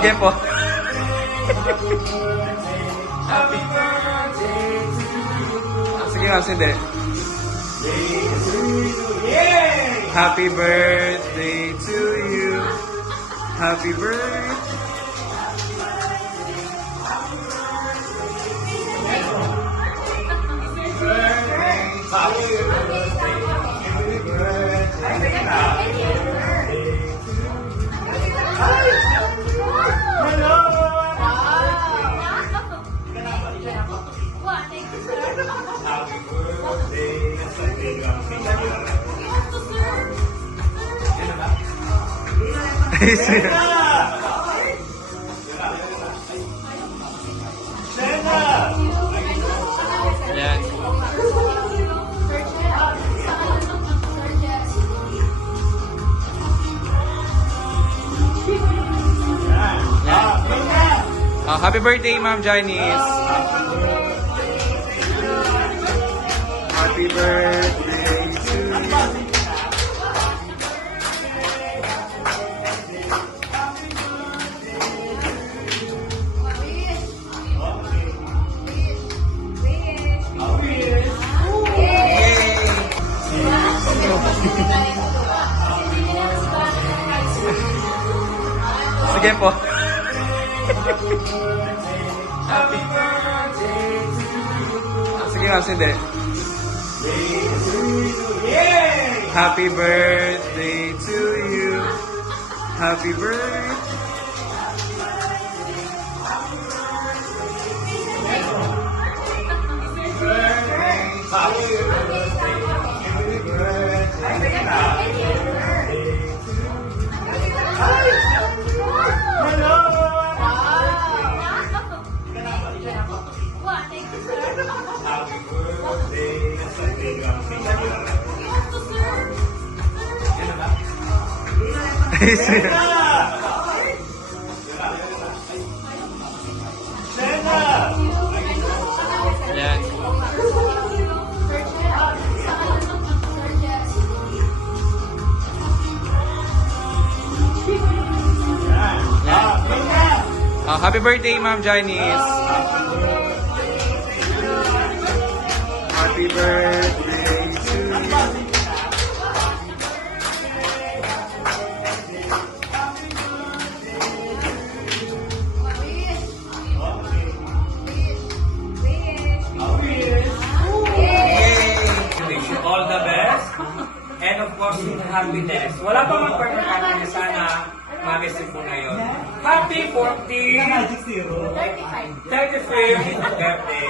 Sige po. Sige nga, hindi. Happy birthday to you. Happy birthday. Yan. Happy birthday, Ma'am Janice. Happy birthday to you. Sige po. Sige nga, hindi. Happy birthday to you. Happy birthday. Yan. Happy birthday, Ma'am Janice. Happy birthday to you. Wish you all the best. And of course, happiness. Wala pa mang pagkakataon na sana ma-receive mo na yun. Happy 40th 35th birthday.